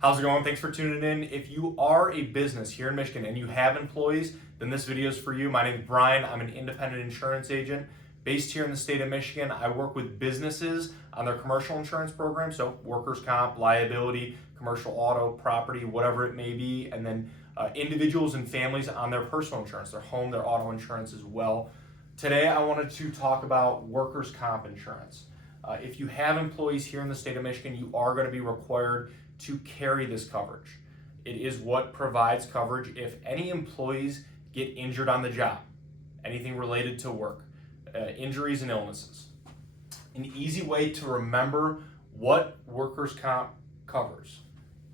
How's it going? Thanks for tuning in. If you are a business here in Michigan and you have employees, then this video is for you. My name is Brian. I'm an independent insurance agent based here in the state of Michigan. I work with businesses on their commercial insurance program, so workers' comp, liability, commercial auto, property, whatever it may be, and then individuals and families on their personal insurance, their home, their auto insurance as well. Today, I wanted to talk about workers' comp insurance. If you have employees here in the state of Michigan, you are going to be required to carry this coverage. It is what provides coverage if any employees get injured on the job, anything related to work, injuries and illnesses. An easy way to remember what workers' comp covers: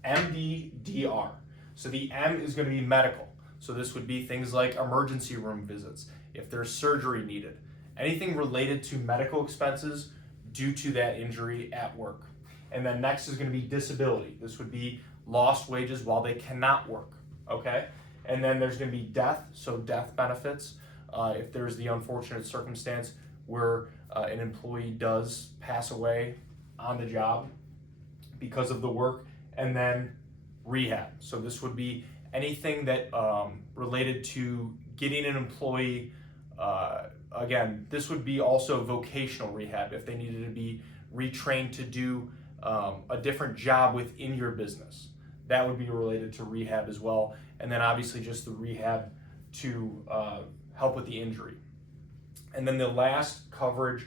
MDDR. So the M is going to be medical. So this would be things like emergency room visits, if there's surgery needed, anything related to medical expenses due to that injury at work. And then next is going to be disability. This would be lost wages while they cannot work, okay? And then there's going to be death, so death benefits. If there's the unfortunate circumstance where an employee does pass away on the job because of the work. And then rehab. So this would be anything that related to getting an employee, again, this would be also vocational rehab if they needed to be retrained to do a different job within your business. That would be related to rehab as well. And then obviously just the rehab to help with the injury. And then the last coverage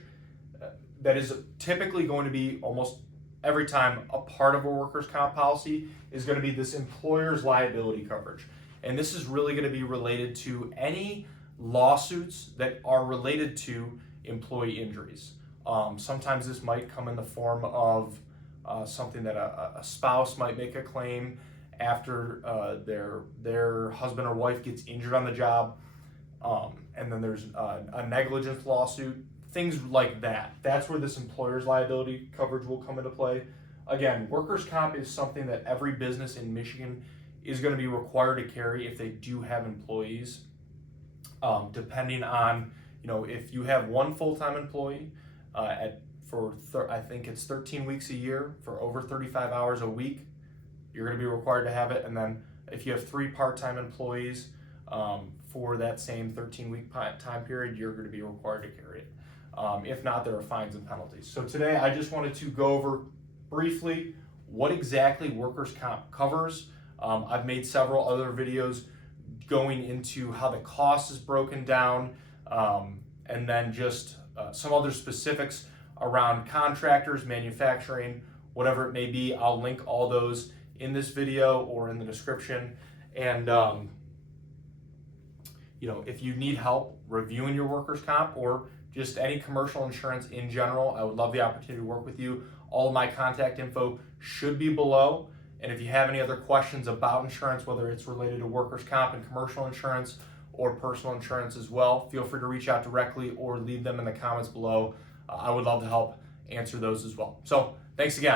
that is typically going to be almost every time a part of a workers' comp policy is going to be this employer's liability coverage. And this is really going to be related to any lawsuits that are related to employee injuries. Sometimes this might come in the form of something that a spouse might make a claim after their husband or wife gets injured on the job, and then there's a negligence lawsuit, things like that. That's where this employer's liability coverage will come into play. Again, workers' comp is something that every business in Michigan is going to be required to carry if they do have employees, depending on, if you have one full-time employee I think it's 13 weeks a year for over 35 hours a week, you're going to be required to have it. And then if you have 3 part-time employees for that same 13-week time period, you're going to be required to carry it. If not, there are fines and penalties. So today I just wanted to go over briefly what exactly workers' comp covers. I've made several other videos going into how the cost is broken down, and then just some other specifics around contractors, manufacturing, whatever it may be. I'll link all those in this video or in the description. And if you need help reviewing your workers' comp or just any commercial insurance in general, I would love the opportunity to work with you. All of my contact info should be below. And if you have any other questions about insurance, whether it's related to workers' comp and commercial insurance or personal insurance as well, feel free to reach out directly or leave them in the comments below. I would love to help answer those as well. So thanks again.